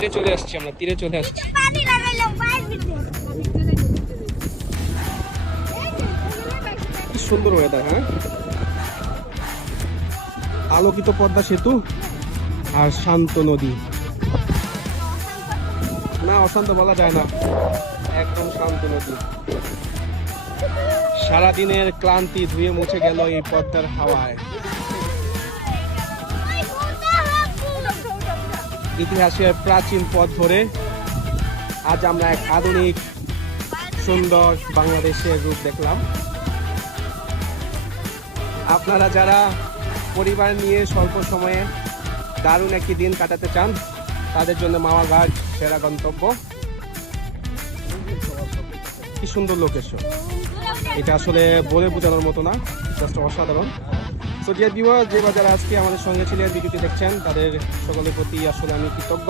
তীরে চলে আসছি, আমরা তীরে চলে আসছি। কি সুন্দর ওয়েদার, হ্যাঁ, আলোকিত পদ্মা সেতু আর শান্ত নদী। না, অশান্ত বলা যায় না, একদম শান্ত নদী। সারাদিনের ক্লান্তি ধুয়ে মুছে গেল এই পদ্মার হাওয়ায়। ইতিহাসের প্রাচীন পথ ধরে আজ আমরা এক আধুনিক সুন্দর বাংলাদেশের রূপ দেখলাম। আপনারা যারা পরিবার নিয়ে স্বল্প সময়ে দারুণ একটি দিন কাটাতে চান, তাদের জন্য মাওয়া ঘাট সেরা গন্তব্য। কি সুন্দর লোকেশন, এটা আসলে বলে বোঝানোর মতো না, জাস্ট অসাধারণ। সো ডিয়ার ভিউয়ার, যে যারা আজকে আমাদের সঙ্গে ছিলেন, ভিডিওটি দেখছেন, তাদের সকলের প্রতি আসলে আমি কৃতজ্ঞ।